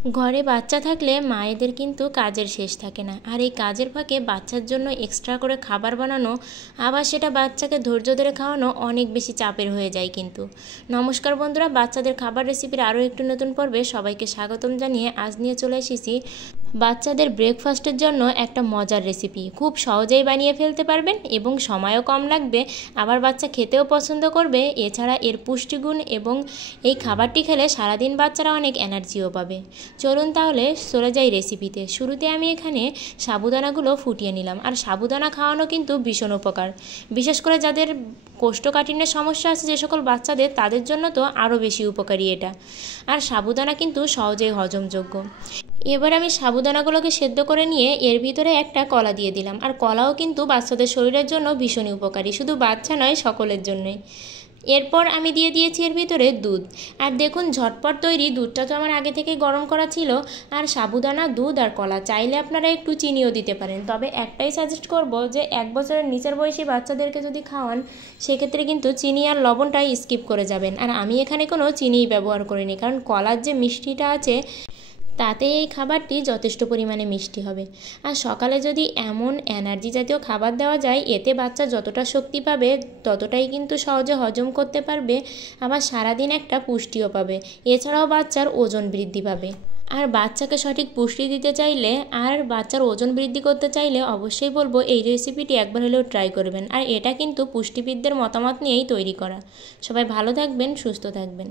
ঘরে বাচ্চা থাকলে মায়েদের কিন্তু কাজের শেষ থাকে না। আর এই কাজের ফাঁকে বাচ্চার জন্য এক্সট্রা করে খাবার বানানো, আবার সেটা বাচ্চাকে ধৈর্য ধরে খাওয়ানো অনেক বেশি চাপের হয়ে যায় কিন্তু। নমস্কার বন্ধুরা, বাচ্চাদের খাবার রেসিপির আরও একটু নতুন পর্বে সবাইকে স্বাগতম জানিয়ে আজ নিয়ে চলে এসেছি বাচ্চাদের ব্রেকফাস্টের জন্য একটা মজার রেসিপি। খুব সহজেই বানিয়ে ফেলতে পারবেন এবং সময়ও কম লাগবে, আবার বাচ্চা খেতেও পছন্দ করবে। এছাড়া এর পুষ্টিগুণ এবং এই খাবারটি খেলে সারাদিন বাচ্চারা অনেক এনার্জিও পাবে। চলুন তাহলে চলে যাই রেসিপিতে। শুরুতে আমি এখানে সাবুদানাগুলো ফুটিয়ে নিলাম। আর সাবুদানা খাওয়ানো কিন্তু ভীষণ উপকার, বিশেষ করে যাদের কোষ্ঠকাঠিন্যের সমস্যা আছে যে সকল বাচ্চাদের, তাদের জন্য তো আরও বেশি উপকারী এটা। আর সাবুদানা কিন্তু সহজেই হজমযোগ্য। এবার আমি সাবুদানাগুলোকে সেদ্ধ করে নিয়ে এর ভিতরে একটা কলা দিয়ে দিলাম। আর কলাও কিন্তু বাচ্চাদের শরীরের জন্য ভীষণই উপকারী, শুধু বাচ্চা নয় সকলের জন্যই। এরপর আমি দিয়ে দিয়েছি এর ভিতরে দুধ। আর দেখুন ঝটপট তৈরি, দুধটা তো আমার আগে থেকেই গরম করা ছিল। আর সাবুদানা, দুধ আর কলা, চাইলে আপনারা একটু চিনিও দিতে পারেন। তবে একটাই সাজেস্ট করব যে 1 বছরের নিচের বয়সী বাচ্চাদেরকে যদি খাওয়ান, সেক্ষেত্রে কিন্তু চিনি আর লবণটাই স্কিপ করে যাবেন। আর আমি এখানে কোনো চিনিই ব্যবহার করিনি, কারণ কলার যে মিষ্টিটা আছে তাতে এই খাবারটি যথেষ্ট পরিমাণে মিষ্টি হবে। আর সকালে যদি এমন এনার্জি জাতীয় খাবার দেওয়া যায়, এতে বাচ্চা যতটা শক্তি পাবে ততটাই কিন্তু সহজে হজম করতে পারবে, আবার সারাদিন একটা পুষ্টিও পাবে। এছাড়াও বাচ্চার ওজন বৃদ্ধি পাবে। আর বাচ্চাকে সঠিক পুষ্টি দিতে চাইলে আর বাচ্চার ওজন বৃদ্ধি করতে চাইলে অবশ্যই বলবো এই রেসিপিটি একবার হলেও ট্রাই করবেন। আর এটা কিন্তু পুষ্টিবিদদের মতামত নিয়েই তৈরি করা। সবাই ভালো থাকবেন, সুস্থ থাকবেন।